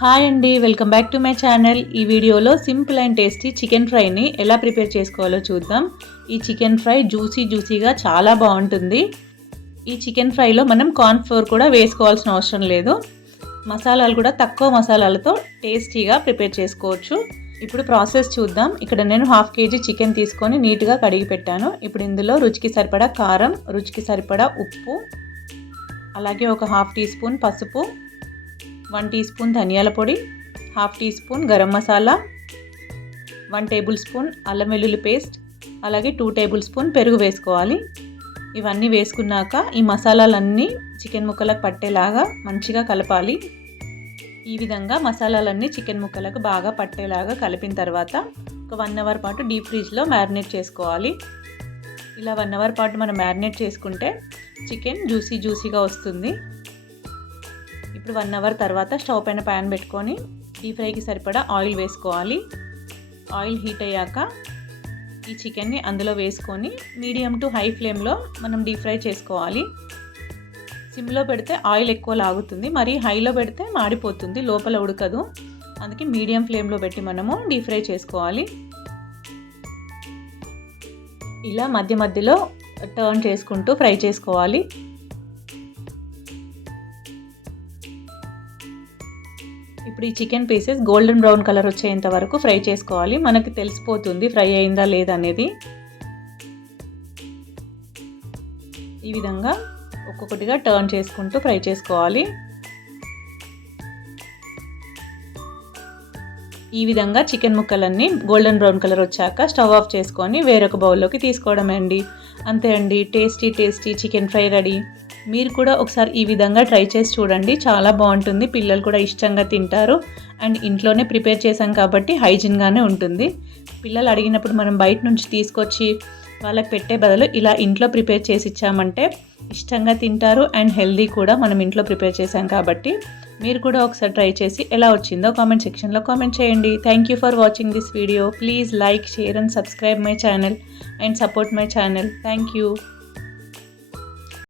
Hi అండి, welcome back to my channel. ఈ వీడియోలో సింపుల్ అండ్ టేస్టీ చికెన్ ఫ్రైని ఎలా ప్రిపేర్ చేసుకోవాలో చూద్దాం. ఈ చికెన్ ఫ్రై జ్యూసీగా చాలా బాగుంటుంది. ఈ చికెన్ ఫ్రైలో మనం కార్న్ ఫ్లోర్ కూడా వేసుకోవాల్సిన అవసరం లేదు. మసాలాలు కూడా తక్కువ మసాలాలతో టేస్టీగా ప్రిపేర్ చేసుకోవచ్చు. ఇప్పుడు ప్రాసెస్ చూద్దాం. ఇక్కడ నేను 1/2 kg చికెన్ తీసుకొని నీట్గా కడిగి పెట్టాను. ఇప్పుడు ఇందులో రుచికి సరిపడా కారం, రుచికి సరిపడా ఉప్పు, అలాగే ఒక 1/2 టీ స్పూన్ పసుపు, 1 టీ స్పూన్ ధనియాల పొడి, 1/2 tea spoon garam masala, 1 table spoon అల్లం వెల్లుల్లి పేస్ట్, అలాగే 2 టేబుల్ స్పూన్ పెరుగు వేసుకోవాలి. ఇవన్నీ వేసుకున్నాక ఈ మసాలాలన్నీ చికెన్ ముక్కలకు పట్టేలాగా మంచిగా కలపాలి. ఈ విధంగా మసాలాలన్నీ చికెన్ ముక్కలకు బాగా పట్టేలాగా కలిపిన తర్వాత ఒక 1 అవర్ పాటు డీప్ ఫ్రిడ్జ్లో మ్యారినేట్ చేసుకోవాలి. ఇలా 1 అవర్ పాటు మనం మ్యారినేట్ చేసుకుంటే చికెన్ జ్యూసీగా వస్తుంది. ఇప్పుడు 1 అవర్ తర్వాత స్టవ్ పైన ప్యాన్ పెట్టుకొని డీప్ ఫ్రైకి సరిపడా ఆయిల్ వేసుకోవాలి. ఆయిల్ హీట్ అయ్యాక ఈ చికెన్ని అందులో వేసుకొని మీడియం టు హై ఫ్లేమ్లో మనం డీప్ ఫ్రై చేసుకోవాలి. సిమ్లో పెడితే ఆయిల్ ఎక్కువ లాగుతుంది, మరి హైలో పెడితే మాడిపోతుంది, లోపల ఉడకదు. అందుకే మీడియం ఫ్లేమ్లో పెట్టి మనము డీప్ ఫ్రై చేసుకోవాలి. ఇలా మధ్య మధ్యలో టర్న్ చేసుకుంటూ ఫ్రై చేసుకోవాలి. ఇప్పుడు ఈ chicken pieces golden brown colour వచ్చేంత వరకు ఫ్రై చేసుకోవాలి. మనకి తెలిసిపోతుంది ఫ్రై అయిందా లేదా అనేది. ఈ విధంగా ఒక్కొక్కటిగా టర్న్ చేసుకుంటూ ఫ్రై చేసుకోవాలి. ఈ విధంగా చికెన్ ముక్కలన్నీ గోల్డెన్ బ్రౌన్ కలర్ వచ్చాక స్టవ్ ఆఫ్ చేసుకొని వేరొక బౌల్లోకి తీసుకోవడమే అండి. అంతే అండి, టేస్టీ చికెన్ ఫ్రై రెడీ. మీరు కూడా ఒకసారి ఈ విధంగా ట్రై చేసి చూడండి, చాలా బాగుంటుంది. పిల్లలు కూడా ఇష్టంగా తింటారు. అండ్ ఇంట్లోనే ప్రిపేర్ చేశాం కాబట్టి హైజీన్గానే ఉంటుంది. పిల్లలు అడిగినప్పుడు మనం బయట నుంచి తీసుకొచ్చి వాళ్ళకి పెట్టే బదులు ఇలా ఇంట్లో ప్రిపేర్ చేసి ఇచ్చామంటే ఇష్టంగా తింటారు. అండ్ హెల్దీ కూడా, మనం ఇంట్లో ప్రిపేర్ చేశాం కాబట్టి. మీరు కూడా ఒకసారి ట్రై చేసి ఎలా వచ్చిందో కామెంట్ సెక్షన్లో కామెంట్ చేయండి. Thank you for watching this video. Please like, share and subscribe my channel and support my channel. Thank you.